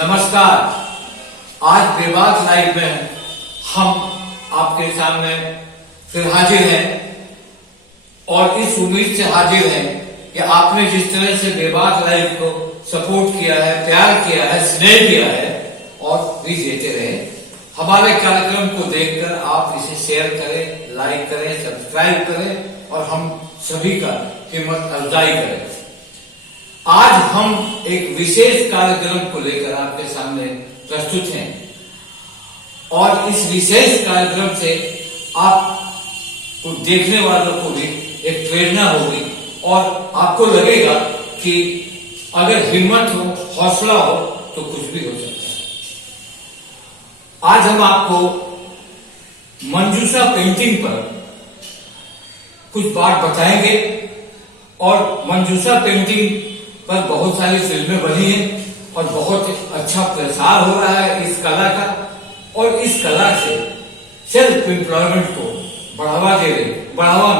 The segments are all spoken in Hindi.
नमस्कार। आज बेबाक लाइव में हम आपके सामने फिर हाजिर हैं और इस उम्मीद से हाजिर हैं कि आपने जिस तरह से बेबाक लाइव को सपोर्ट किया है, प्यार किया है, स्नेह दिया है और भी देते रहे। हमारे कार्यक्रम को देखकर आप इसे शेयर करें, लाइक करें, सब्सक्राइब करें और हम सभी का हिम्मत अफजाई करें। आज हम एक विशेष कार्यक्रम को लेकर आपके सामने प्रस्तुत हैं और इस विशेष कार्यक्रम से आपको देखने वालों को भी एक प्रेरणा होगी और आपको लगेगा कि अगर हिम्मत हो, हौसला हो तो कुछ भी हो सकता है। आज हम आपको मंजूषा पेंटिंग पर कुछ बात बताएंगे और मंजूषा पेंटिंग पर बहुत सारी फिल्में बनी हैं और बहुत अच्छा प्रसार हो रहा है इस कला का और इस कला से सेल्फ एम्प्लॉयमेंट को बढ़ावा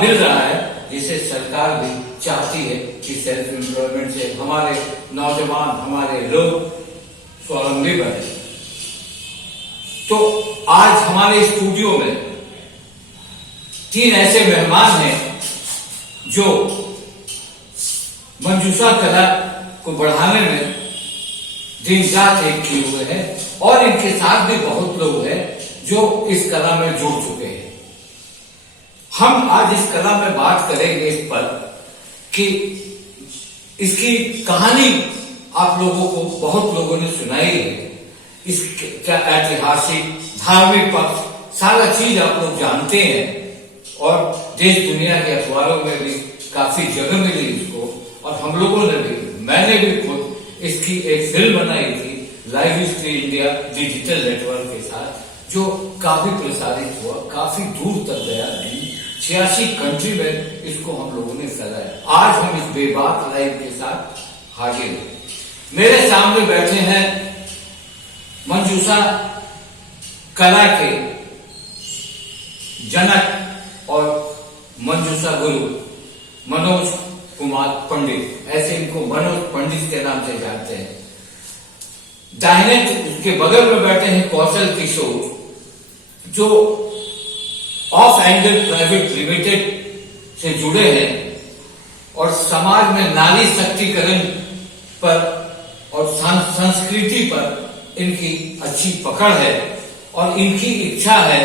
मिल रहा है, जिसे सरकार भी चाहती है कि सेल्फ एम्प्लॉयमेंट से हमारे नौजवान, हमारे लोग स्वावलंबी बने। तो आज हमारे स्टूडियो में 3 ऐसे मेहमान हैं जो मंजूषा कला को बढ़ाने में दिन रात एक किए हुए हैं और इनके साथ भी बहुत लोग हैं जो इस कला में जुड़ चुके हैं। हम आज इस कला में बात करेंगे इस पर कि इसकी कहानी आप लोगों को बहुत लोगों ने सुनाई है। इसका ऐतिहासिक, धार्मिक पक्ष सारा चीज आप लोग जानते हैं और देश दुनिया के अखबारों में भी काफी जगह मिली इसको और हम लोगों ने भी, मैंने भी खुद इसकी एक फिल्म बनाई थी live history India digital network के साथ, जो काफी प्रसारित हुआ, काफी दूर तक गया। 86 कंट्री में इसको हम लोगों ने फैलाया। आज हम इस बेबाक लाइव के साथ हाजिर हैं। मेरे सामने बैठे हैं मंजूषा कला के जनक और मंजूषा गुरु मनोज कुमार पंडित, ऐसे इनको मनोज पंडित के नाम से जानते हैं। दाहिने उसके बगल में बैठे हैं कौशल किशोर, जो ऑफ एंगल प्राइवेट लिमिटेड से जुड़े हैं और समाज में नारी शक्तिकरण पर और संस्कृति पर इनकी अच्छी पकड़ है और इनकी इच्छा है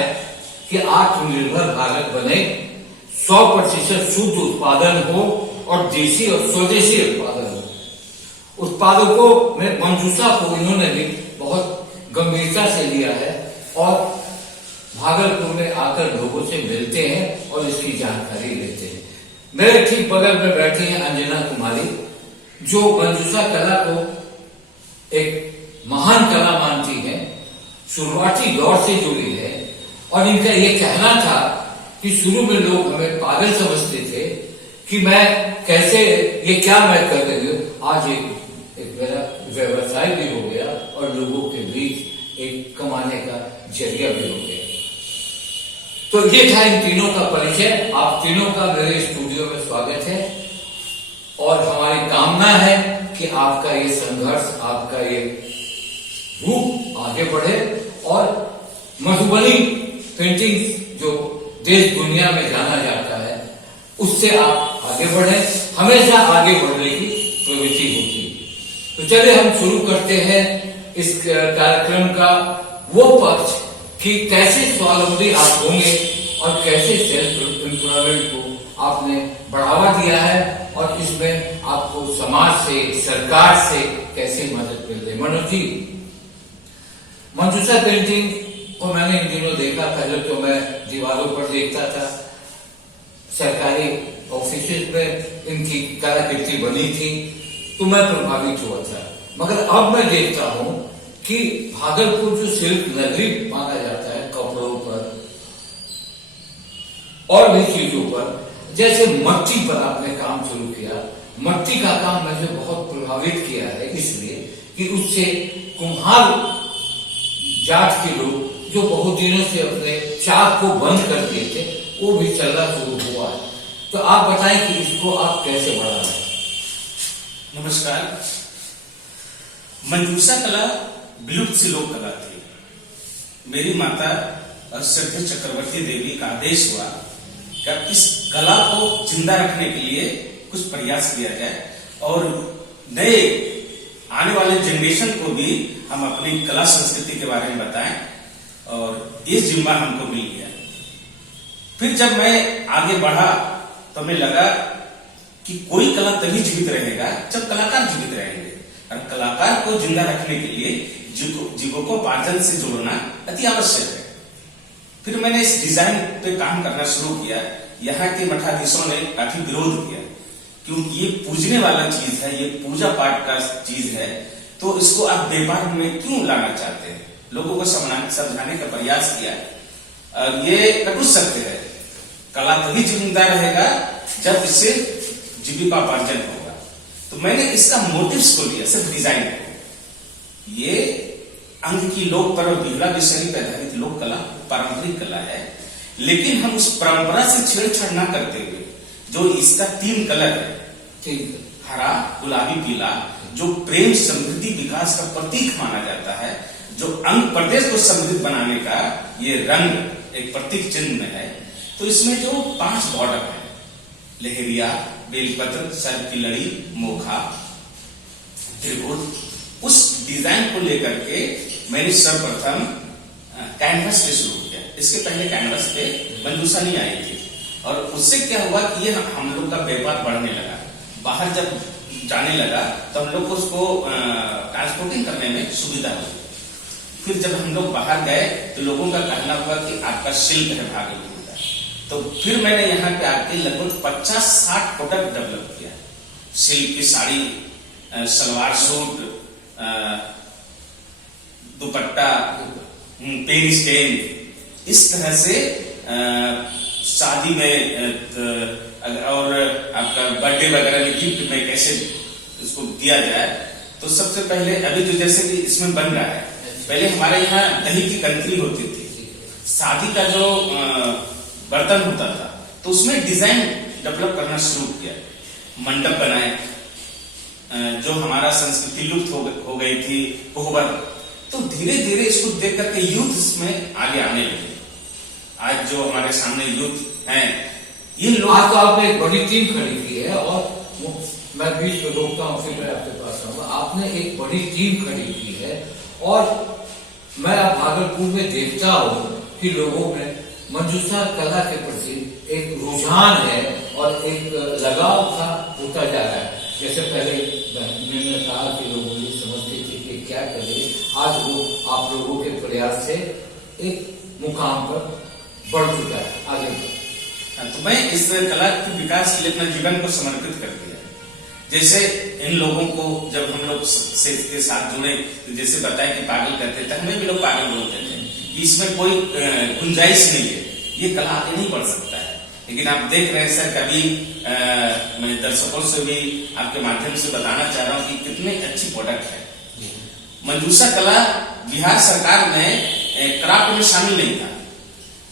कि आत्मनिर्भर भारत बने, 100% शुद्ध उत्पादन हो और देशी और स्वदेशी उत्पादन हो। उत्पादकों में मंजूषा को इन्होंने भी बहुत गंभीरता से लिया है और भागलपुर में आकर लोगों से मिलते हैं और इसकी जानकारी लेते हैं। मेरे ठीक बगल में बैठी हैं अंजना कुमारी, जो मंजूषा कला को एक महान कला मानती है, शुरुआती दौर से जुड़ी है और इनका ये कहना था कि शुरू में लोग हमें पागल समझते थे कि मैं कैसे, ये क्या मैं कर रही हूँ। आज एक मेरा व्यवसाय भी हो गया और लोगों के बीच एक कमाने का जरिया भी हो गया। तो ये था इन तीनों का परिचय। आप तीनों का मेरे स्टूडियो में स्वागत है और हमारी कामना है कि आपका ये संघर्ष, आपका ये रूप आगे बढ़े और मधुबनी पेंटिंग जो देश दुनिया में जाना जाता है उससे आप आगे बढ़े, हमेशा आगे बढ़ने की प्रवृत्ति होती है। तो चलिए हम शुरू करते हैं इस कार्यक्रम का वो पक्ष कि कैसे स्वावलंबी आप होंगे और कैसे सेल्फ एम्प्लॉयमेंट को आपने बढ़ावा दिया है और इसमें आपको समाज से, सरकार से कैसे मदद मिल रही। मनोज जी, मंजूषा पेंटिंग को मैंने इन दिनों देखा। पहले तो मैं दीवारों पर देखता था, सरकारी ऑफिस में इनकी कलाकृति बनी थी तो मैं प्रभावित हुआ था, मगर अब मैं देखता हूं कि भागलपुर जो शिल्प नगरी माना जाता है, कपड़ों पर और भी चीजों पर, जैसे मट्टी पर आपने काम शुरू किया। मट्टी का काम मुझे बहुत प्रभावित किया है, इसलिए कि उससे कुम्हार जाट के लोग जो बहुत दिनों से अपने चाक को बंद कर दिए थे, वो भी चलना शुरू हुआ है। तो आप बताएं कि इसको आप कैसे बढ़ा रहे हैं। नमस्कार। मंजूषा कला विलुप्त सी लोक कला थी। मेरी माता श्रद्धेय चक्रवर्ती देवी का आदेश हुआ कि इस कला को जिंदा रखने के लिए कुछ प्रयास किया जाए और नए आने वाले जनरेशन को भी हम अपनी कला संस्कृति के बारे में बताएं, और ये जिम्मा हमको मिल गया। फिर जब मैं आगे बढ़ा तो हमें लगा कि कोई कला तभी जीवित रहेगा जब कलाकार जीवित रहेंगे, और कलाकार को जिंदा रखने के लिए जीविकोपार्जन से जोड़ना अति आवश्यक है। फिर मैंने इस डिजाइन पे काम करना शुरू किया। यहाँ के मठाधीशों ने काफी विरोध किया, क्योंकि ये पूजने वाला चीज है, ये पूजा पाठ का चीज है, तो इसको आप व्यापार में क्यों लाना चाहते हैं। लोगों को समझाने का प्रयास किया। ये कटु सत्य है, कला तभी जिंदा रहेगा जब इससे जीविकोपार्जन होगा। तो मैंने इसका मोटिव्स को लिया, सिर्फ डिजाइन को। ये अंग की लोक पर्व बिहुला विषयी पर आधारित लोक कला पारंपरिक कला है, लेकिन हम उस परंपरा से छेड़छाड़ न करते हुए जो इसका 3 कलर है, हरा, गुलाबी, पीला, जो प्रेम, समृद्धि, विकास का प्रतीक माना जाता है, जो अंग प्रदेश को समृद्ध बनाने का ये रंग एक प्रतीक चिन्ह है। तो इसमें जो 5 बॉर्डर है, लहरिया, बेलपत्र, सर्प की लड़ी, मोखा, त्रिभुज, उस डिजाइन को लेकर के मैंने सर्वप्रथम कैनवस पे शुरू किया। इसके पहले कैनवस पे मंजूषा नहीं आई थी, और उससे क्या हुआ कि ये हम लोग का व्यापार बढ़ने लगा। बाहर जब जाने लगा तो हम लोग को उसको ट्रांसपोर्टिंग करने में सुविधा हुई। फिर जब हम लोग बाहर गए तो लोगों का कहना हुआ कि आपका शिल्प है भागलपुर का। तो फिर मैंने यहाँ पे आके लगभग 50-60 प्रोडक्ट डेवलप किया। शिल्प की sari, salwar suit, dupatta, pen stand, इस तरह से शादी में और आपका बर्थडे वगैरह में गिफ्ट में कैसे इसको दिया जाए। तो सबसे पहले अभी जो जैसे कि इसमें बन रहा है, पहले हमारे यहाँ दही की कंकरी होती थी, शादी का जो बर्तन होता था, तो उसमें डिजाइन डेवलप करना शुरू किया। मंडप बनाए, जो हमारा संस्कृति लुप्त हो गई थी, कोहबर। तो धीरे धीरे इसको देख करके यूथ इसमें आगे आने लगे। आज जो हमारे सामने यूथ हैं, ये लोग, आज तो आपने एक बड़ी टीम खड़ी की है, और मैं बीच में रोकता हूँ, फिर मैं आपके पास आऊंगा। आपने एक बड़ी टीम खड़ी की है, और मैं अब भागलपुर में देखता हूँ कि लोगों में मंजूषा कला के प्रति एक रुझान है और एक लगाव सा होता जा रहा है। जैसे पहले मैंने कहा कि लोग ये समझते थे कि क्या करें, आज वो आप लोगों के प्रयास से एक मुकाम पर बढ़ चुका है, आगे बढ़। तो मैं इस कला के विकास के लिए अपना जीवन को समर्पित कर दिया। जैसे इन लोगों को जब हम लोग से के साथ जुड़े, तो जैसे बताया कि पागल कहते थे, हमें भी लोग पागल बोलते थे कि इसमें कोई गुंजाइश नहीं है, ये कला आगे नहीं बढ़ सकता है। लेकिन आप देख रहे हैं सर, कभी मैं दर्शकों से भी आपके माध्यम से बताना चाह रहा हूँ कि कितने अच्छी प्रोडक्ट है। मंजूषा कला बिहार सरकार में क्राफ्ट में शामिल नहीं था।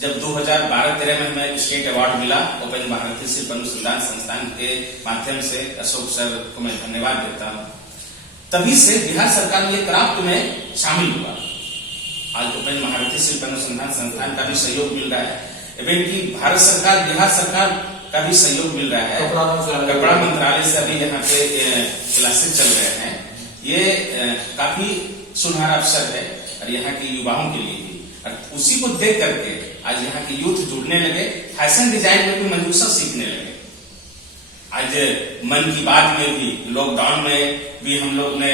जब 2012-13 में हमें स्टेट अवार्ड मिला उपेंद्र भारती शिल्प अनुसंधान संस्थान के माध्यम से, अशोक सर को मैं धन्यवाद देता हूँ, तभी से बिहार सरकार ने क्राफ्ट में शामिल हुआ। आज उपेंद्र भारती शिल्प अनुसंधान संस्थान का भी सहयोग मिल रहा है, एवं की भारत सरकार, बिहार सरकार का भी सहयोग मिल रहा है। कपड़ा मंत्रालय से अभी यहाँ पे क्लासेस चल रहे हैं। ये काफी सुनहरा अवसर है और यहाँ के युवाओं के लिए भी। और उसी को देख करके आज यहाँ के यूथ जुड़ने लगे, फैशन डिजाइन में भी मंजूषा सीखने लगे। आज मन की बात में भी, लॉकडाउन में भी हम लोग ने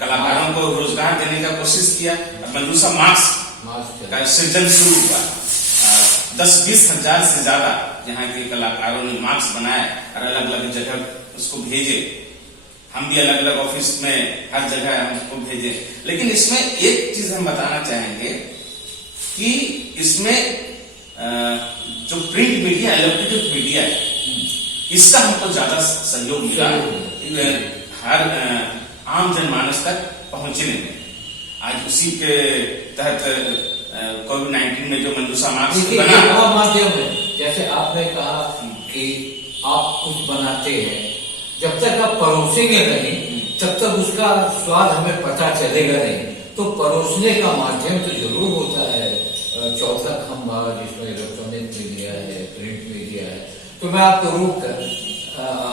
कलाकारों को रोजगार देने का कोशिश किया। मंजूषा मास्क का सृजन शुरू हुआ। 10-20 हजार से ज्यादा यहाँ के कलाकारों ने मास्क बनाए और अलग अलग जगह उसको भेजे। हम भी अलग अलग ऑफिस में हर जगह हम उसको भेजे। लेकिन इसमें एक चीज हम बताना चाहेंगे कि इसमें जो प्रिंट मीडिया, इलेक्ट्रॉनिक मीडिया है, इसका हमको ज्यादा सहयोग मिला हर आम जनमानस तक पहुंचने में। आज उसी के तहत कोविड-19 में जो मंजूषा मास्क बना, माध्यम है, जैसे आपने कहा कि आप कुछ बनाते हैं, जब तक आप परोसेंगे नहीं तब तक उसका स्वाद हमें पता चलेगा नहीं। तो परोसने का माध्यम तो जरूर होता है। चौथा खंभा जिसमें इलेक्ट्रॉनिक मीडिया है, प्रिंट मीडिया है। तो मैं आपको रोक कर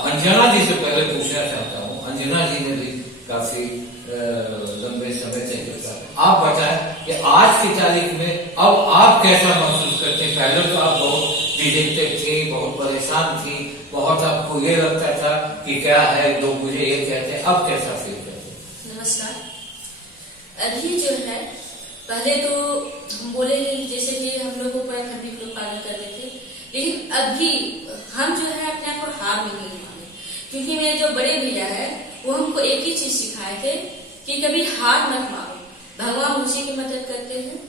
अंजना जी से पहले पूछना चाहता हूँ। अंजना जी ने भी काफी लंबे समय से करता, आप बताएं कि आज की तारीख में अब आप कैसा महसूस करते हैं? पहले तो आप बहुत डिजेक्टेड थी, बहुत परेशान थी, बहुत आपको ये लगता था कि क्या है, लोग मुझे ये कहते हैं, अब कैसा फील करते हैं? नमस्कार। अभी जो है, पहले तो हम बोलेंगे जैसे कि हम लोग ऊपर खंडी लोग पालन करते थे, लेकिन अभी हम जो है अपने आप को हार में नहीं माने, क्योंकि मेरे जो बड़े भैया है वो हमको एक ही चीज सिखाए थे कि कभी हार मत मारो, भगवान उसी की मदद करते हैं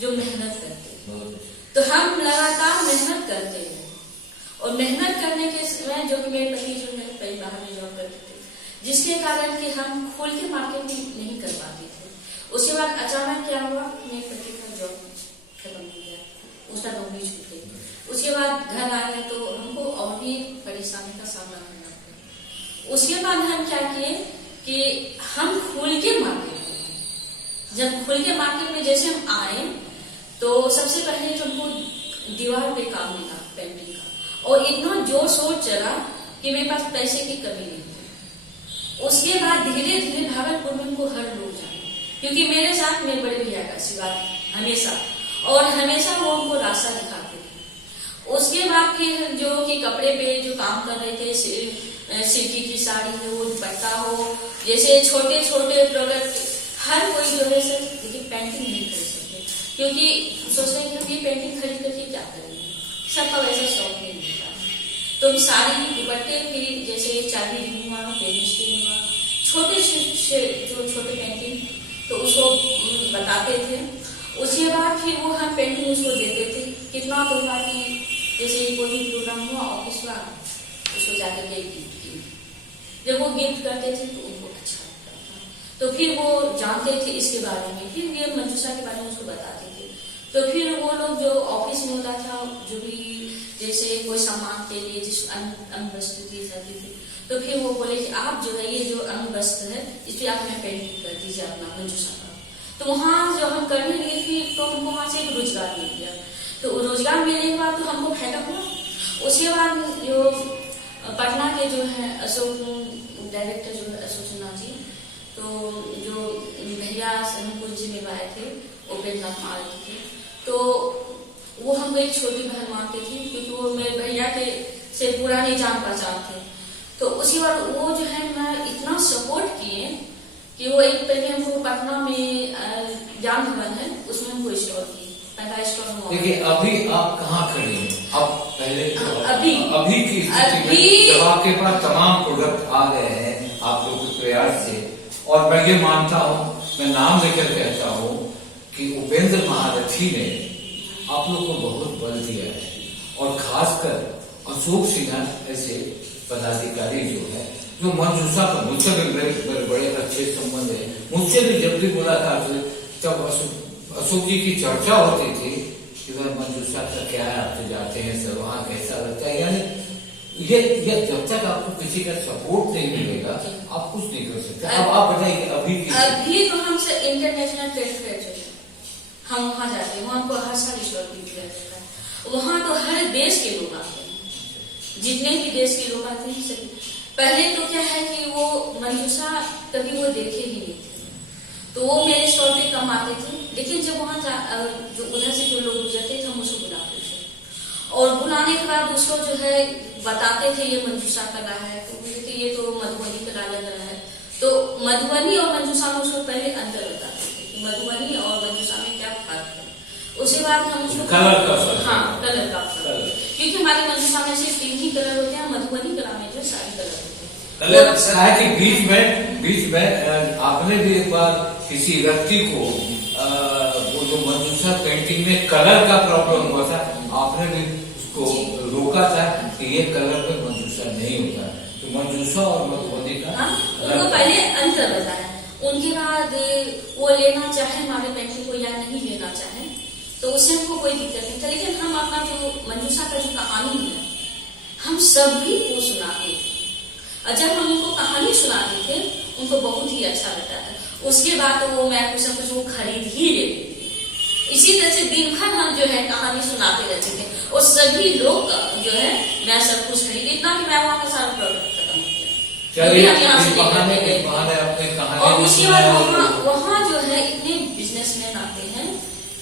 जो मेहनत करते हैं। तो हम लगातार मेहनत करते हैं, और मेहनत करने के समय जो कि मेरे पति जो है कई बाहर में जॉब करते थे, जिसके कारण कि हम खोल के मार्केटिंग नहीं कर पाते थे। उसके बाद अचानक क्या हुआ, मेरे पति का जॉब खत्म हो गया, उसका नौकरी छूट गई। उसके बाद घर आए तो हमको और भी परेशानी का सामना करना पड़ा। उसके बाद हम क्या किए कि हम खोल के मार्केट में, जब खोल के मार्केट में जैसे हम आए तो सबसे पहले तो हमको दीवार पे काम मिला पेंटिंग का, और इतना जोर शोर चला कि मेरे पास पैसे की कमी नहीं थी। उसके बाद धीरे धीरे भागलपुर में हमको हर लोग जाने, क्योंकि मेरे साथ मेरे बड़े भैया का आशीर्वाद हमेशा, और हमेशा वो उनको रास्ता दिखाते थे। उसके बाद फिर जो कि कपड़े पे जो काम कर रहे थे, सिल्की की साड़ी हो, दुपट्टा हो, जैसे छोटे छोटे प्रोडक्ट, हर कोई जो है सर देखिए पेंटिंग नहीं खरीद सकते, क्योंकि सोच रहे हैं कि ये पेंटिंग खरीद करके क्या करेंगे, सबका वैसा शौक नहीं मिलता। तो साड़ी दुपट्टे फिर जैसे चाबी हुआ, पेंटिंग हुआ, छोटे जो छोटे पेंटिंग, तो उसको बताते थे। उसके बाद फिर वो हम पेंटिंग उसको देते थे, कितना तो हुआ कि जैसे कोई भी प्रोग्राम हुआ ऑफिस का, उसको जाकर के गिफ्ट किए। जब वो गिफ्ट करते थे तो उनको अच्छा लगता था, तो फिर वो जानते थे इसके बारे में, फिर ये मंजूषा के बारे में उसको बताते थे। तो फिर वो लोग जो ऑफिस में होता था, जो भी जैसे कोई सामान के लिए जिस अंग वस्तु दी जाती थी, तो फिर वो बोले कि आप जो है ये जो अंग वस्त्र है इस पर आप में पेंटिंग कर दीजिए अपना मंजूषा का। तो वहाँ जो हम करने लगे फिर तो हमको वहाँ से एक रोजगार मिल गया। तो रोजगार मिलने के बाद तो हमको फायदा हुआ। उसके बाद जो पटना के जो है अशोक डायरेक्टर जो है अशोक सिन्हा जी, तो जो भैया हमको जिम्मेवार थे उपेंद्र नाथ माल थे, तो वो हमको एक छोटी बहन मानते थे, क्योंकि वो मेरे भैया के से पुरानी जान पहचान थे। तो उसी बार वो जो है मैं इतना सपोर्ट किए कि वो एक पहले हमको पटना में ज्ञान भवन है उसमें हमको स्टोर की 15 स्टोर। देखिए अभी आप कहाँ खड़े हैं? अब पहले अभी की स्थिति में जब आपके पास तमाम प्रोडक्ट आ गए हैं आप लोगों के प्रयास से, और मैं ये मानता हूँ, मैं नाम लेकर कहता हूँ कि उपेंद्र महारथी ने आप लोग को बहुत बल दिया है, और खासकर अशोक सिन्हा ऐसे पदाधिकारी जो है, जो मंजूषा का मुझसे भी बड़े अच्छे संबंध है, मुझसे भी जब भी मुलाकात हुई तब अशोक जी की चर्चा होती थी कि वह मंजूषा का क्या है, आप तो जाते हैं सर वहाँ कैसा लगता है। यानी ये जब तक आपको किसी का सपोर्ट नहीं मिलेगा आप कुछ नहीं कर सकते। अब आप बताइए अभी तो हमसे इंटरनेशनल ट्रेड फेयर हम वहाँ जाते हैं, वहाँ को हर साल स्टॉल दिया जाता है। वहाँ तो हर देश के लोग आते हैं, जितने भी देश के लोग आते हैं सभी। पहले तो क्या है कि वो मंजूषा कभी वो देखे ही नहीं थे, तो वो मेरे स्टॉल पे कम आते थे, लेकिन जब वहाँ जो उधर से जो लोग गुजरते थे हम उसको बुलाते थे, और बुलाने के बाद उसको जो है बताते थे ये मंजूषा कला है, तो बोलते थे ये तो मधुबनी कला लग रहा है। तो मधुबनी और मंजूषा में उसको पहले अंतर बताते थे, मधुबनी और मंजूषा में क्या फर्क है। उसके बाद हम उसको कलर का फर्क, हाँ कलर का फर्क, क्योंकि हमारी मंजूषा में सिर्फ 3 ही कलर होते हैं, मधुबनी कला में जो सारे कलर होते हैं। कि बीच में आपने भी एक बार किसी व्यक्ति को वो जो मंजूषा पेंटिंग में कलर का प्रॉब्लम हुआ था, आपने भी उसको रोका था कि ये कलर में मंजूषा नहीं होता। तो मंजूषा और मधुबनी का उनको पहले अंतर बताया, उनके बाद वो लेना चाहे हमारे पेंटिंग को या नहीं लेना चाहे तो उससे हमको कोई दिक्कत नहीं था, लेकिन हम अपना जो मंजूषा का जो कहानी है हम सभी को सुनाते थे, और जब हम उनको कहानी सुनाते थे उनको बहुत ही अच्छा लगता था। उसके बाद तो वो मैं कुछ न कुछ वो खरीद ही लेती थी। इसी तरह से दिन भर हम जो है कहानी सुनाते रहते थे और सभी लोग जो है मैं सब कुछ खरीद, इतना कि मैं वहाँ का सारा प्रोडक्ट खत्म हो गया। चलिए हम यहाँ से इस लेकर के गए बहाने अपने थे। कहानी और उसके बाद सुनाया। वहाँ जो है इतने बिजनेसमैन आते हैं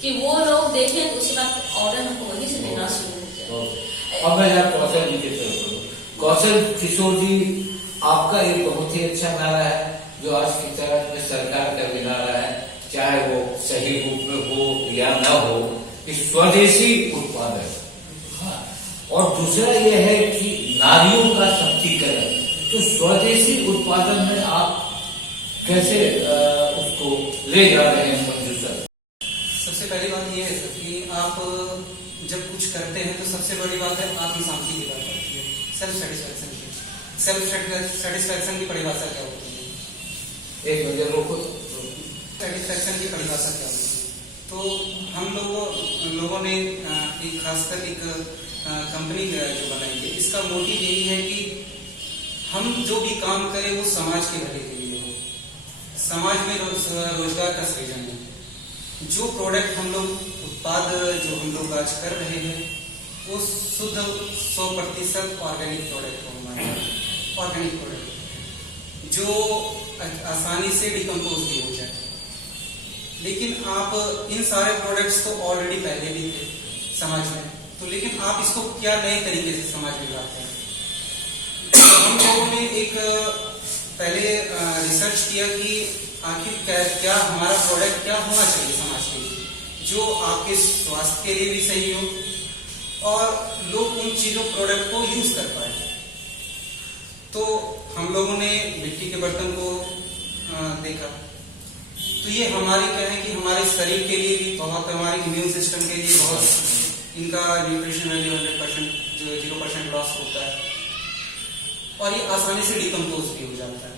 कि वो लोग देखें तो उसके बाद ऑर्डर हमको वहीं से लेना शुरू हो जाए। अब मैं जरा कौशल जी की तरफ बढ़ूं। कौशल किशोर जी, आपका एक बहुत ही अच्छा नारा है जो आज की तरह में सरकार का भी नारा है, चाहे वो सही रूप में हो या न हो, कि स्वदेशी उत्पादन। हाँ। और दूसरा यह है कि नारियों का सशक्तिकरण। तो स्वदेशी उत्पादन में आप कैसे उसको ले जा रहे हैं मंजू सर? सबसे पहली बात यह है सर कि आप जब कुछ करते हैं तो सबसे बड़ी बात है आत्मशांति की बात आती है, सेल्फ सेटिस्फैक्शन की। सेल्फ सेटिस्फैक्शन की परिभाषा क्या होती है? एक मिनट रोको। सेटिस्फैक्शन की परिभाषा क्या होती है? तो हम लोगों ने एक खासकर एक कंपनी जो बनाई है, इसका मोटिव यही है कि हम जो भी काम करें वो समाज के भले के लिए हो, समाज में रोजगार का सृजन है। जो प्रोडक्ट हम लोग उत्पाद जो हम लोग आज कर रहे हैं वो शुद्ध 100% ऑर्गेनिक प्रोडक्ट हो, हमारे ऑर्गेनिक प्रोडक्ट जो आसानी से डिकम्पोज भी हो जाए। लेकिन आप इन सारे प्रोडक्ट्स तो ऑलरेडी पहले भी थे समाज में, तो लेकिन आप इसको क्या नए तरीके से समाज में लाते हैं? तो हम लोगों ने एक पहले रिसर्च किया कि आखिर क्या हमारा प्रोडक्ट क्या होना चाहिए समाज के लिए जो आपके स्वास्थ्य के लिए भी सही हो और लोग उन चीजों प्रोडक्ट को यूज कर पाए। तो हम लोगों ने मिट्टी के बर्तन को देखा, तो ये हमारे क्या है कि हमारे शरीर के लिए भी बहुत, हमारे इम्यून सिस्टम के लिए बहुत, इनका न्यूट्रिशन वैल्यू 100% जो 0% लॉस होता है और ये आसानी से डिकम्पोज भी हो जाता है।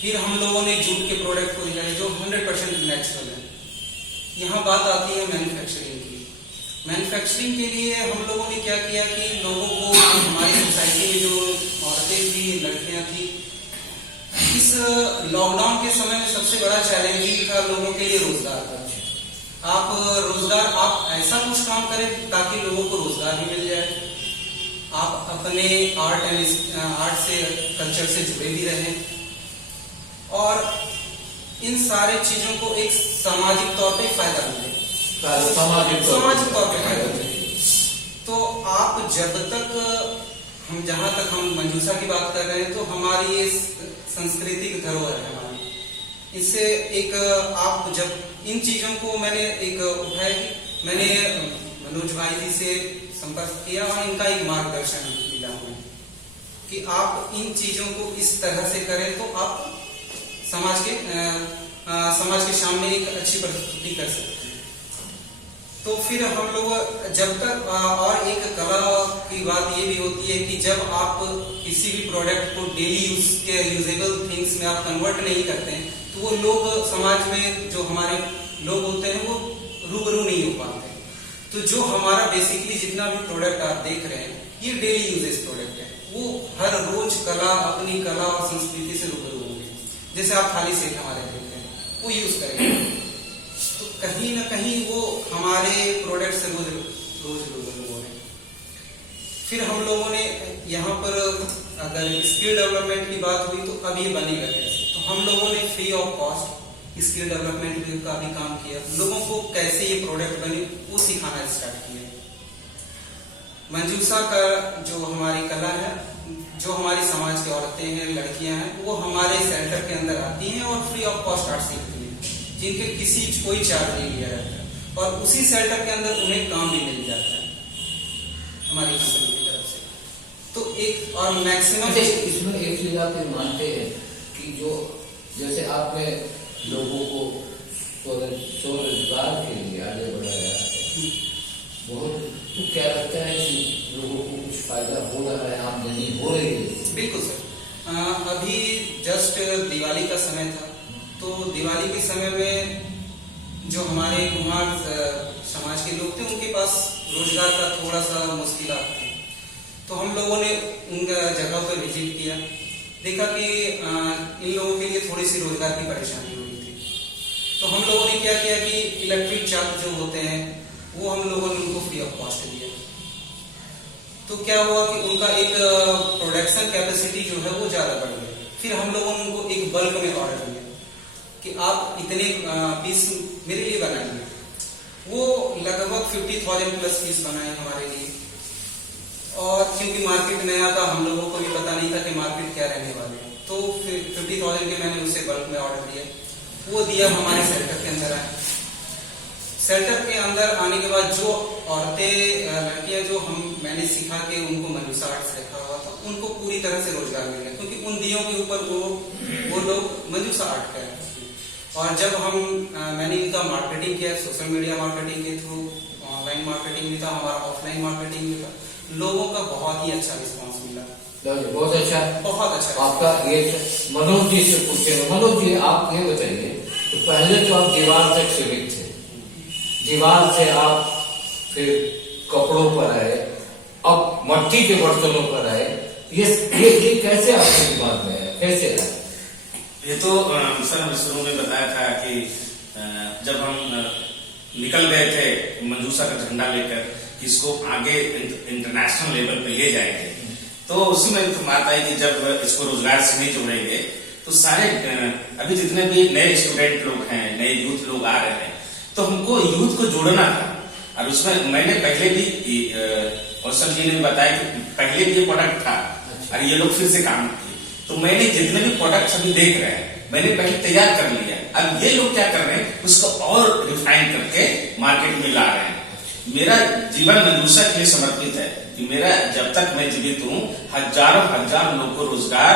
फिर हम लोगों ने जूट के प्रोडक्ट को दिखाया जो 100% नेचुरल है। यहाँ बात आती है मैन्युफैक्चरिंग की। मैन्युफैक्चरिंग के लिए हम लोगों ने क्या किया कि लोगों को, हमारी सोसाइटी में जो औरतें थी, लड़कियां थी, इस लॉकडाउन के समय में सबसे बड़ा चैलेंजिंग था लोगों के लिए रोजगार का। आप ऐसा कुछ काम करें ताकि लोगों को रोजगार भी मिल जाए, आप अपने आर्ट से, कल्चर से जुड़े भी रहें और इन सारे चीजों को एक सामाजिक तौर पे फायदा मिले, सामाजिक तौर पे फायदा मिले। तो आप जब तक हम, जहां तक हम मंजूषा की बात कर रहे हैं, तो हमारी ये सांस्कृतिक धरोहर है हमारी। इससे एक आप जब इन चीजों को मैंने एक उठाया कि मैंने मनोज भाई जी से संपर्क किया और इनका एक मार्गदर्शन मिला हमें कि आप इन चीजों को इस तरह से करें तो आप समाज के सामने एक अच्छी प्रस्तुति कर सकते हैं। तो फिर हम लोग जब तक, और एक कला की बात ये भी होती है कि जब आप किसी भी प्रोडक्ट को डेली यूज के यूजेबल थिंग्स में आप कन्वर्ट नहीं करते हैं तो वो लोग समाज में जो हमारे लोग होते हैं वो रूबरू नहीं हो पाते। तो जो हमारा बेसिकली जितना भी प्रोडक्ट आप देख रहे हैं ये डेली यूजेस प्रोडक्ट है, वो हर रोज अपनी कला और संस्कृति से रूबरू होंगे। जैसे आप थाली सेट हमारे देखते हैं वो यूज करेंगे, तो कहीं ना कहीं वो हमारे प्रोडक्ट से रोज रूबरू हो रहे हैं। फिर हम लोगों ने यहाँ पर अगर स्किल डेवलपमेंट की बात हुई तो अब ये बनेगा कैसे, तो हम लोगों ने free of cost skill development का भी काम किया, लोगों को कैसे ये प्रोडक्ट बने वो सिखाना स्टार्ट किया। मंजूषा का जो हमारी कला है, जो हमारी समाज की औरतें हैं, लड़कियां हैं, वो हमारे सेंटर के अंदर आती हैं और फ्री ऑफ कॉस्ट आर्ट सीखती हैं, जिनके कोई चार्ज नहीं लिया जाता है और उसी सेंटर के अंदर उन्हें काम भी मिल जाता है हमारी कंपनी की तरफ से। तो एक और मैक्सिमम इसमें एक चीज आप मानते हैं कि जो जैसे आपने लोगों को स्वरोजगार के लिए आगे बढ़ाया है बहुत, तो क्या लगता है कि लोगों को कुछ फायदा हो रहा है, आमदनी हो रही है? बिल्कुल सर, अभी जस्ट दिवाली का समय था, तो दिवाली के समय में जो हमारे कुम्हार समाज के लोग थे उनके पास रोजगार का थोड़ा सा मुश्किलात थी। तो हम लोगों ने उन जगह पर विजिट किया देखा कि इन लोगों के लिए थोड़ी सी रोजगार की परेशानी हुई थी। तो हम लोगों ने क्या किया कि इलेक्ट्रिक चाक जो होते हैं वो हम लोगों ने उनको फ्री ऑफ कॉस्ट दिया। तो क्या हुआ कि उनका एक प्रोडक्शन कैपेसिटी जो है वो ज्यादा बढ़ गई। फिर हम लोगों ने उनको एक बल्क में ऑर्डर दिया कि आप इतने पीस मेरे लिए बनाइए। वो लगभग 50,000 प्लस पीस बनाए हमारे लिए। और क्योंकि मार्केट नया था, हम लोगों को भी पता नहीं था कि मार्केट क्या रहने वाले है, तो फिर 50,000 के मैंने उससे बल्क में ऑर्डर दिया। वो दिया हमारे सेंटर के अंदर आए। सेंटर के अंदर आने के बाद जो औरतें लड़कियां जो मैंने सिखा के उनको मंजूषा आर्ट सिखा हुआ था, उनको पूरी तरह से रोजगार मिल गया, क्योंकि उन दियों के ऊपर वो लोग मंजूषा आर्ट कर। और जब मैंने इनका मार्केटिंग किया, सोशल मीडिया मार्केटिंग के थ्रू, ऑनलाइन मार्केटिंग भी था, हमारा ऑफलाइन मार्केटिंग भी था, लोगों का बहुत ही अच्छा रिस्पांस मिला। बहुत अच्छा, बहुत अच्छा। आपका ये मनोज जी से पूछे, मनोज जी आप ये बताइए, तो पहले तो आप दीवार तक सीमित थे, दीवार से आप फिर कपड़ों पर आए, अब मट्टी के बर्तनों पर आए, ये कैसे आपके दिमाग में है, कैसे है? ये तो सर हमने शुरू में बताया था कि जब हम निकल गए थे मंजूषा का झंडा लेकर कि इसको आगे इंटरनेशनल लेवल पे ले जाएंगे, तो उसी में तो बात आई कि जब इसको रोजगार से नहीं जोड़ेंगे तो सारे अभी जितने भी नए स्टूडेंट लोग हैं, नए यूथ लोग आ रहे हैं, तो हमको यूथ को जोड़ना था। और उसमें मैंने पहले भी कौशल जी ने भी बताया कि पहले भी ये प्रोडक्ट था और ये लोग फिर से काम किए, तो मैंने जितने भी प्रोडक्ट्स अभी देख रहे हैं मैंने पहले तैयार कर लिया। अब ये लोग क्या कर रहे हैं, उसको और रिफाइन करके मार्केट में ला रहे हैं। मेरा जीवन मंजूषा के लिए समर्पित है कि मेरा जब तक मैं जीवित हूँ हजारों लोगों को रोजगार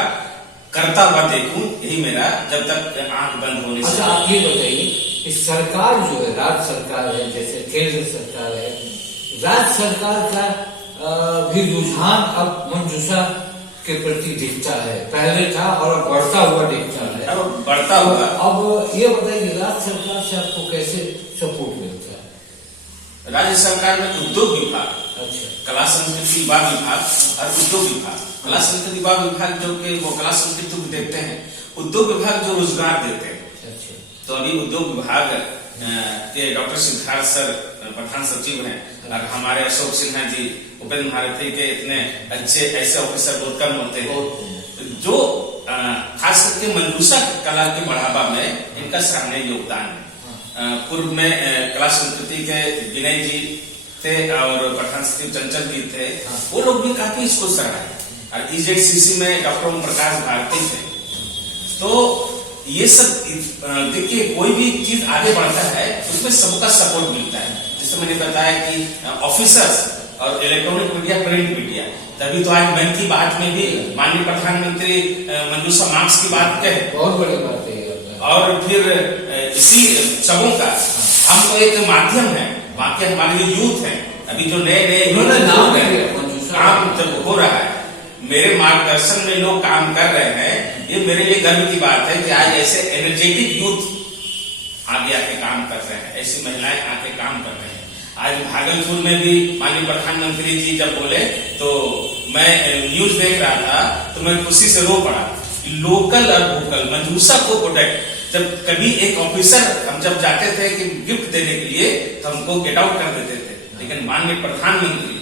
करता हुआ देखूं, यही मेरा जब तक आंख बंद होने से। अच्छा आप ये बताइए कि सरकार जो है, राज्य सरकार है, जैसे केंद्र सरकार है, राज्य सरकार का भी रुझान अब मंजूषा के प्रति दिखता है, पहले था और अब बढ़ता हुआ दिखता है। अब बढ़ता हुआ। अब ये बताइए राज्य सरकार से आपको कैसे सपोर्ट मिलता है? राज्य सरकार में उद्योग विभाग, अच्छा, कला संस्कृति विभाग और उद्योग विभाग। कला संस्कृति विभाग जो कि वो कला संस्कृति को देखते हैं, उद्योग विभाग जो रोजगार देते हैं। अच्छा, तो अभी उद्योग विभाग के डॉक्टर सिद्धार्थ सर प्रधान सचिव हैं और हमारे अशोक सिन्हा जी उपेंद्र भारती के इतने अच्छे ऐसे ऑफिसर बहुत कम होते हैं जो खास करके मंजूषा कला के बढ़ावा में इनका सराहनीय योगदान है। पूर्व में कला संस्कृति के विनय जी थे और प्रधान सचिव चंचल जी थे, वो लोग भी काफी इसको सराहे। और EZCC में डॉक्टर ओम प्रकाश भारती थे। तो ये सब देखिए, कोई भी चीज आगे बढ़ता है उसमें सबका सपोर्ट मिलता है। जैसे मैंने बताया कि ऑफिसर्स और इलेक्ट्रॉनिक मीडिया, प्रिंट मीडिया, तभी तो आज मन की बात में भी माननीय प्रधानमंत्री मंजूषा मार्क्स की बात कहे, बहुत बड़ी बात है। और फिर इसी सबों का हम तो एक माध्यम है, बाकी हमारे जो यूथ है अभी जो नए नाम काम जब हो रहा है, मेरे मार्गदर्शन में लोग काम कर रहे हैं, ये मेरे लिए गर्व की बात है कि आज ऐसे एनर्जेटिक यूथ आगे आके काम कर रहे हैं, ऐसी महिलाएं आके काम कर रहे हैं। आज भागलपुर में भी माननीय प्रधानमंत्री जी जब बोले तो मैं न्यूज देख रहा था तो मैं खुशी से रो पड़ा। लोकल और वोकल मंजूषा को प्रोटेक्ट, जब कभी एक ऑफिसर हम जब जाते थे कि गिफ्ट देने के लिए तो हमको गेट आउट कर देते थे, लेकिन माननीय प्रधानमंत्री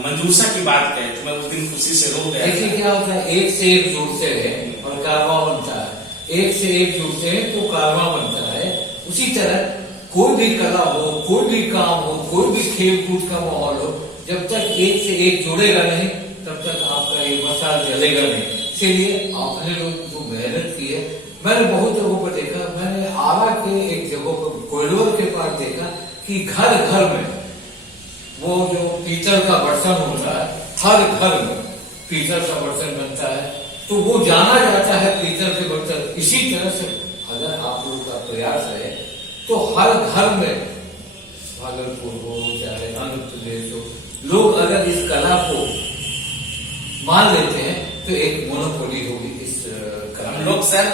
मंजूषा की बात कहे तो मैं उस दिन खुशी से रो गया। देखिए क्या होता है, एक से एक जुड़ते हैं और कारवां बनता है, एक से एक जुड़ते हैं तो कारवां बनता है। उसी तरह कोई भी कला हो, कोई भी काम हो, कोई भी खेल कूद का माहौल हो, जब तक एक से एक जुड़ेगा नहीं तब तक आपका ये मसाल जलेगा नहीं। इसीलिए आपने लोग जो मेहनत की है, मैंने बहुत जगहों पर देखा, मैंने आरा के एक जगह पर कोयलोर के पास देखा कि घर घर में वो जो पीतल का बर्तन होता है, हर घर में पीतल का बर्तन बनता है, तो वो जाना जाता है पीतल के बर्तन। इसी तरह से अगर आप लोगों का प्रयास है तो हर घर में, भागलपुर हो चाहे आंध्र प्रदेश हो, लोग अगर इस कला को मान लेते हैं तो एक मोनोपोली होगी इस कला। हम लोग सर,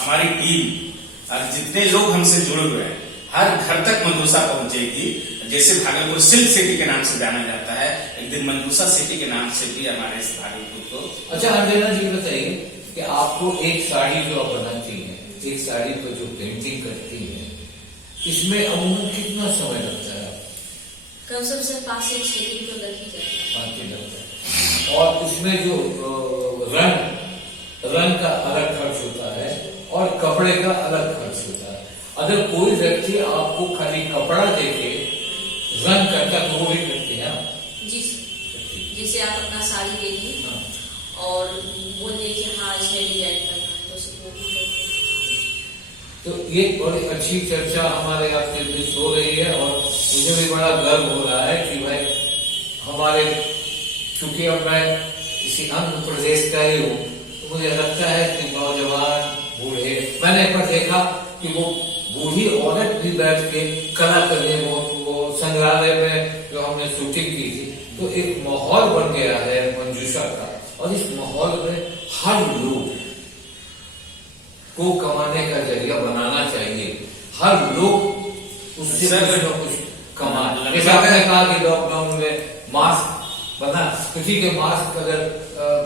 हमारी टीम और जितने लोग हमसे जुड़े हुए हैं, हर घर तक मंजूषा पहुंचेगी। जैसे भागलपुर सिल्क सिटी के नाम से जाना जाता है, एक दिन मंजूषा सिटी के नाम से भी हमारे इस भागलपुर को। अच्छा अंजना जी बताइए कि आपको एक साड़ी जो आप बनाती हैं, एक साड़ी पर जो पेंटिंग करती है, इसमें अमूमन कितना समय लगता है? कम से 5 से 6 दिन तो लग ही जाता है। 5 दिन लगता है। और इसमें जो रंग का अलग खर्च होता है और कपड़े का अलग खर्च होता है। अगर कोई व्यक्ति आपको खाली कपड़ा देके रंग करता तो वो भी करते हैं जी सर। जैसे आप अपना साड़ी ले लीजिए और बोल दिए कि हाँ इसमें डिजाइन करना है तो उसे वो भी करते हैं। तो ये बड़ी अच्छी चर्चा हमारे आपके बीच हो रही है और मुझे भी बड़ा गर्व हो रहा है कि भाई हमारे, चूंकि अब मैं किसी आंध्र प्रदेश का ही हूँ तो मुझे लगता है कि नौजवान बूढ़े, मैंने एक बार देखा कि वो बूढ़ी औरत भी बैठ के कला करने, वो संग्रहालय में जो हमने शूटिंग की थी, तो एक माहौल बन गया है मंजूषा का। और इस माहौल में हर लोग को कमाने का जरिया बनाना चाहिए, हर लोग उससे कुछ न कुछ कमाए। जैसे आपने कहा कि लॉकडाउन में मास्क बना, किसी के मास्क अगर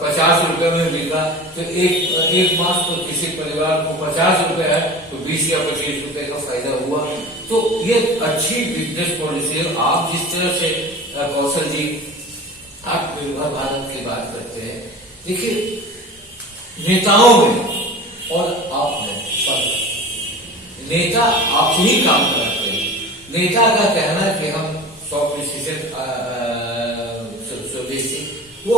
50 रुपए में बिका तो एक मास्क तो किसी परिवार को 50 रुपए है तो 20 या 25 रुपए का फायदा हुआ। तो ये अच्छी बिजनेस पॉलिसी है। आप जिस तरह से कौशल जी आत्मनिर्भर भारत की बात करते हैं, देखिए नेताओं में और आप में फर्क। नेता आप ही काम कराते हैं। नेता का कहना है कि हम 100% स्वदेशी, वो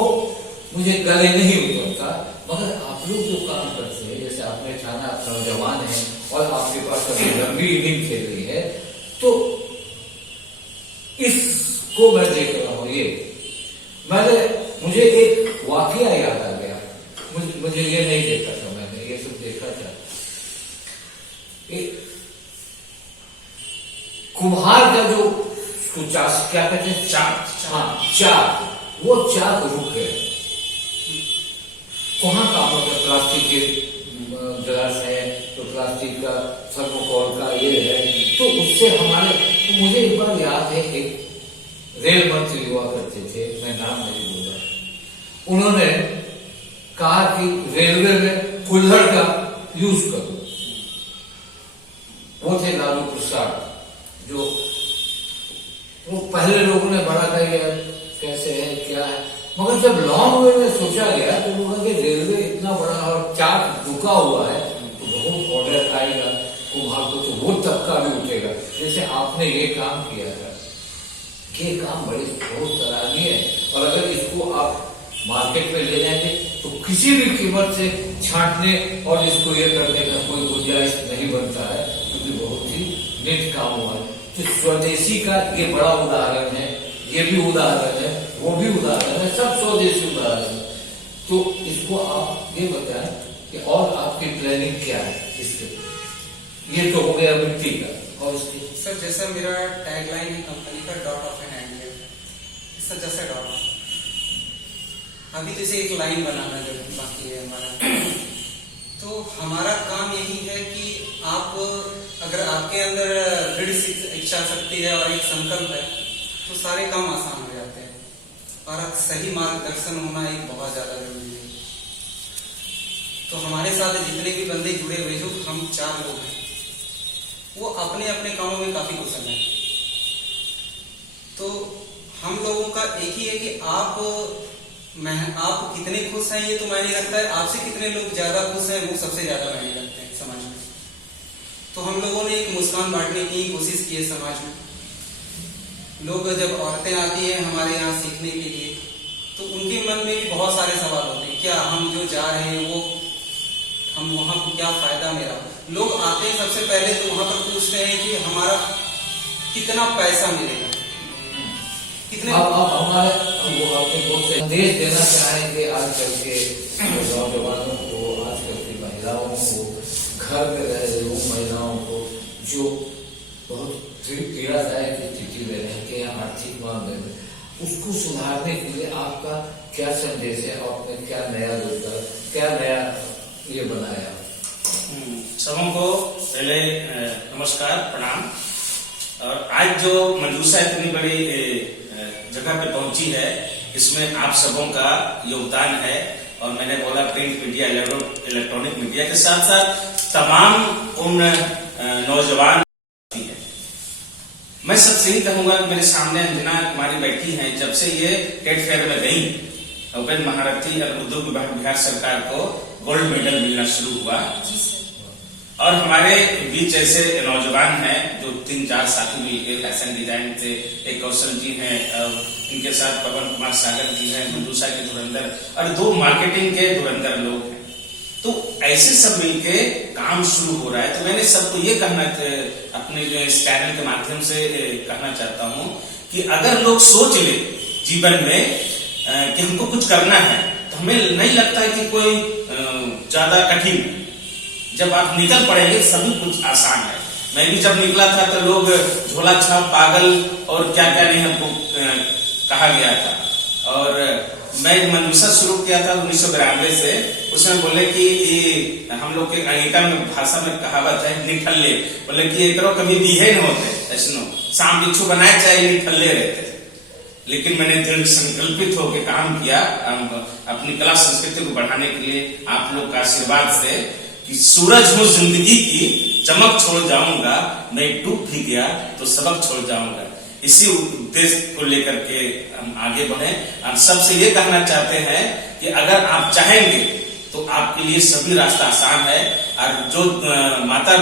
मुझे गले नहीं उतरता। मगर आप लोग जो काम करते हैं, जैसे आपने ठाना, आप नौजवान है और आपके पास अभी लंबी इनिंग खेल रही है, तो इसको मैं देख रहा हूं। मुझे एक वाकया याद आ गया। मुझे ये नहीं देखा था, मैंने ये सब देखा था। कुम्हार का जो क्या कहते हैं, चाक, हाँ चाक, वो चाक रुक गया। वहां काम होता है, प्लास्टिक के गिलास है तो प्लास्टिक का थर्मोकोल का ये है, तो उससे हमारे, तो मुझे एक बार याद है एक रेल मंत्री हुआ करते थे, मैं नाम नहीं बोल रहा, उन्होंने कहा कि रेलवे में कुल्हड़ का यूज करो। वो थे लालू प्रसाद, जो वो पहले लोगों ने बड़ा कहा कैसे है क्या है, मगर जब लॉन्ग वे में सोचा गया तो लोगों के रेलवे इतना बड़ा और चाक झुका हुआ है तो बहुत ऑर्डर आएगा कुम्हार को, तो वो तबका भी उठेगा। जैसे आपने ये काम किया था, ये काम बहुत सराहनीय है। और अगर इसको आप मार्केट में ले जाएंगे तो किसी भी कीमत से छांटने और इसको ये करने का कोई गुंजाइश नहीं बनता है, क्योंकि बहुत ही नेट काम हुआ है। तो स्वदेशी का ये बड़ा उदाहरण है, ये भी उदाहरण है, वो भी उदाहरण है, सब स्वदेशी उदाहरण है। तो इसको आप ये बताएं कि और आपकी प्लानिंग क्या है इसके? ये तो हो गया मिट्टी का, और उसकी सर जैसा मेरा टैगलाइन है कंपनी का, dot of an idea, sir जैसे डॉट अभी जैसे एक लाइन बनाना जो बाकी है हमारा, तो हमारा काम यही है कि आप अगर आपके अंदर दृढ़ इच्छा शक्ति है और एक संकल्प है तो सारे काम आसान हो जाते हैं। और सही मार्गदर्शन होना एक बहुत ज्यादा जरूरी है। तो हमारे साथ जितने भी बंदे जुड़े हुए, जो हम 4 लोग हैं, वो अपने अपने कामों में काफी कुशल हैं। तो हम लोगों का एक ही है कि आप कितने खुश हैं ये तो मायने रखता है, आपसे कितने लोग ज्यादा खुश हैं वो सबसे ज्यादा मायने रखते हैं समाज में। तो हम लोगों ने एक मुस्कान बांटने की कोशिश की है समाज में। लोग जब औरतें आती हैं हमारे यहाँ सीखने के लिए तो उनके मन में भी बहुत सारे सवाल होते हैं, क्या हम जो जा रहे हैं वो हम वहां पर क्या फायदा मेरा। लोग आते हैं सबसे पहले तो वहां पर पूछते हैं कि हमारा कितना पैसा मिलेगा, कितने। अब हमारे वो आपके बहुत संदेश देना चाहेंगे आजकल के नौजवानों को, आजकल की महिलाओं को, घर में रह रही महिलाओं को जो बहुत पीड़ादायक स्थिति में रहते हैं आर्थिक मामले में, उसको सुधारने के लिए आपका क्या संदेश है? आपने क्या नया रोजगार, क्या नया ये बनाया? सबों को पहले नमस्कार, प्रणाम। और आज जो मंजूषा इतनी बड़ी जगह पे पहुंची है, इसमें आप सबों का योगदान है। और मैंने बोला प्रिंट मीडिया, इलेक्ट्रॉनिक मीडिया के साथ साथ तमाम उन नौजवान है। मैं सबसे ही कहूंगा कि मेरे सामने अंजना कुमारी बैठी हैं, जब से ये टेट फेयर में गई, उपेंद्र महारथी और उद्योग विभाग बिहार सरकार को गोल्ड मेडल मिलना शुरू हुआ। जी सर। और हमारे बीच ऐसे नौजवान हैं जो 3-4 साथी मिलकर फैशन डिजाइन से, एक कौशल जी हैं, और इनके साथ पवन कुमार सागर जी हैं, मंजूषा के धुरंधर, और 2 मार्केटिंग के धुरंधर लोग हैं। तो ऐसे सब मिलके काम शुरू हो रहा है। तो मैंने सबको ये कहना, अपने जो इस चैनल के माध्यम से कहना चाहता हूँ कि अगर लोग सोच ले जीवन में कि हमको कुछ करना है, तो हमें नहीं लगता है कि कोई ज्यादा कठिन, जब आप निकल पड़ेंगे सभी कुछ आसान है। मैं भी जब निकला था तो लोग झोला छाप, पागल और क्या क्या नहीं हमको कहा गया था। और मैं मंजूषा शुरू किया था 1992 से, उसमें बोले कि ये हम लोग के अंगिका में भाषा में कहावत है निठल्ले, बोले कि एक कभी दिहे न होते ऐसनो शाम बिच्छू बनाए चाहे निठल्ले रहते। लेकिन मैंने दृढ़ संकल्पित होकर काम किया अपनी कला संस्कृति को बढ़ाने के लिए। आप लोग का आशीर्वाद से कि सूरज हूँ जिंदगी की, चमक छोड़ जाऊंगा, मैं डूब भी गया तो सबक छोड़ जाऊंगा। इसी उद्देश्य को लेकर के हम आगे बढ़े। हम सबसे ये कहना चाहते हैं कि अगर आप चाहेंगे तो आपके लिए सभी रास्ता आसान है। और जो माता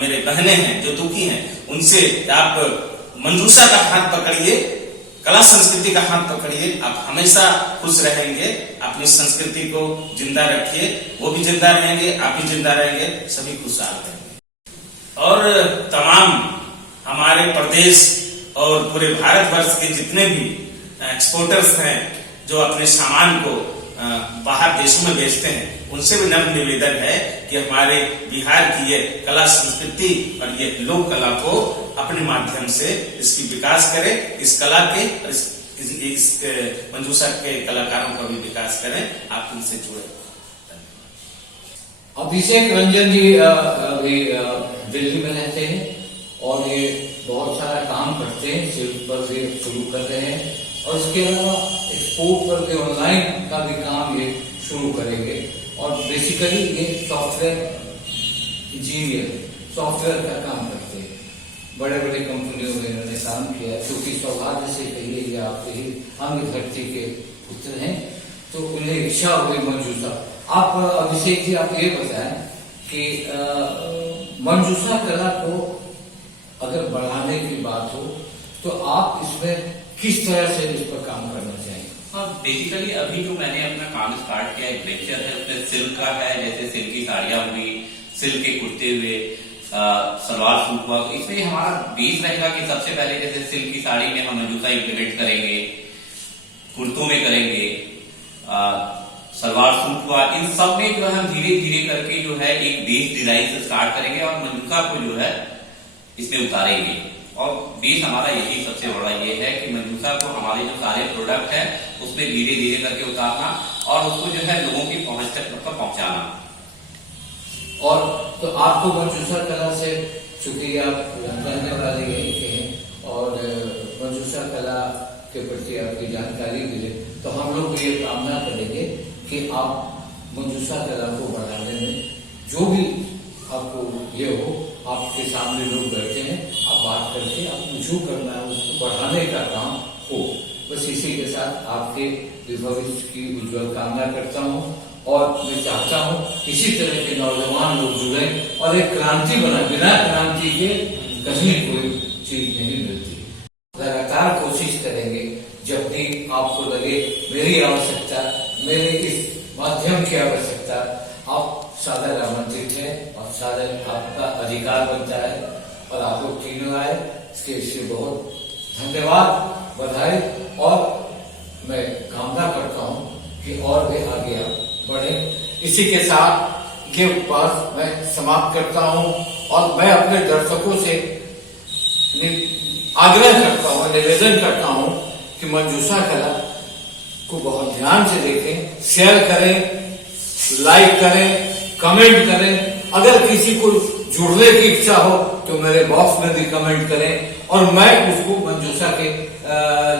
मेरे बहनें हैं जो दुखी हैं, उनसे आप मंजूषा का हाथ पकड़िए, कला संस्कृति का हाथ पकड़िए, आप हमेशा खुश रहेंगे। अपनी संस्कृति को जिंदा रखिए, वो भी जिंदा रहेंगे, आप भी जिंदा रहेंगे, सभी खुशहाल रहेंगे। और तमाम हमारे प्रदेश और पूरे भारतवर्ष के जितने भी एक्सपोर्टर्स हैं जो अपने सामान को बाहर देशों में बेचते हैं, उनसे भी नम्र निवेदन है कि हमारे बिहार की ये कला संस्कृति और ये लोक कला को अपने माध्यम से इसकी विकास करें, इस कला के इस मंजूषा के कलाकारों का भी विकास करें। आप उनसे जुड़े। अभिषेक रंजन जी अभी दिल्ली में रहते हैं और ये बहुत सारा काम करते हैं, शिल्प पर भी शुरू कर रहे हैं और इसके अलावा एक्सपोर्ट पर भी ऑनलाइन का भी काम ये शुरू करेंगे। और बेसिकली ये सॉफ्टवेयर इंजीनियर, सॉफ्टवेयर का काम करते हैं। बड़े बड़े कंपनियों में इन्होंने काम किया, क्योंकि सौभाग्य से कहिए या आप कहिए हम धरती के पुत्र हैं, तो उन्हें इच्छा हुई मंजूषा। आप अभिषेक जी आप ये बताएं कि मंजूषा कला को अगर बढ़ाने की बात हो तो आप इसमें किस तरह से इस पर काम करना चाहिए? हाँ, बेसिकली अभी जो मैंने अपना काम स्टार्ट किया, एक लेक्चर है, उसमें सिल्क का है, जैसे सिल्क की साड़ियां हुई, सिल्क के कुर्ते हुए, सलवार सूट हुआ। तो इसमें हमारा बेस रहेगा कि सबसे पहले जैसे सिल्क की साड़ी में हम मंजूषा इम्प्लीमेंट करेंगे, कुर्तों में करेंगे, सलवार सूट हुआ, इन सब में जो है हम धीरे धीरे करके जो है एक बेस डिजाइन से स्टार्ट करेंगे और मंजूषा को जो है इसमें उतारेंगे। और बेस हमारा यही सबसे बड़ा ये है कि मंजूषा को हमारे जो सारे प्रोडक्ट है उसमें धीरे धीरे करके उतारना और उसको जो है लोगों की पहुंच तक पहुंचाना। और तो आपको मंजूषा कला से, चूंकि आप जानने वाले यही के हैं और मंजूषा कला के प्रति आपकी जानकारी मिले, तो हम लोग ये कामना करेंगे कि आप मंजूषा कला को बढ़ाने में जो भी आपको ये हो, आपके सामने लोग बैठे हैं, आप बात करके आपको जो करना है उसको बढ़ाने का काम हो। बस इसी के साथ आपके भविष्य की उज्जवल कामना करता हूँ और मैं चाहता हूँ इसी तरह के नौजवान लोग जुड़े और एक क्रांति बना। बिना क्रांति के कहीं कोई चीज नहीं मिलती। लगातार कोशिश करेंगे, जब भी आपको लगे मेरी आवश्यकता, मेरे इस माध्यम की आवश्यकता, आप सादर आमंत्रित है और सादर आपका अधिकार बनता है और आप लोग तीनों आए, इसके लिए बहुत धन्यवाद, बधाई। और मैं कामना करता हूँ कि और भी आगे आप बढ़े। इसी के साथ ये बात मैं समाप्त करता हूँ और मैं अपने दर्शकों से आग्रह करता हूँ, निवेदन करता हूँ कि मंजूषा कला को बहुत ध्यान से देखें, शेयर करें, लाइक करें, कमेंट करें। अगर किसी को जुड़ने की इच्छा हो तो मेरे बॉक्स में भी कमेंट करें और मैं उसको मंजूषा के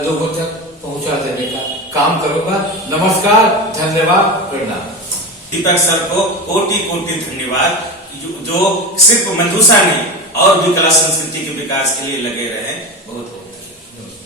लोगों तक पहुंचा देने का काम करूंगा। नमस्कार, धन्यवाद, प्रणाम। दीपक सर को कोटि कोटि धन्यवाद जो सिर्फ मंजूषा नहीं और भी कला संस्कृति के विकास के लिए लगे रहे।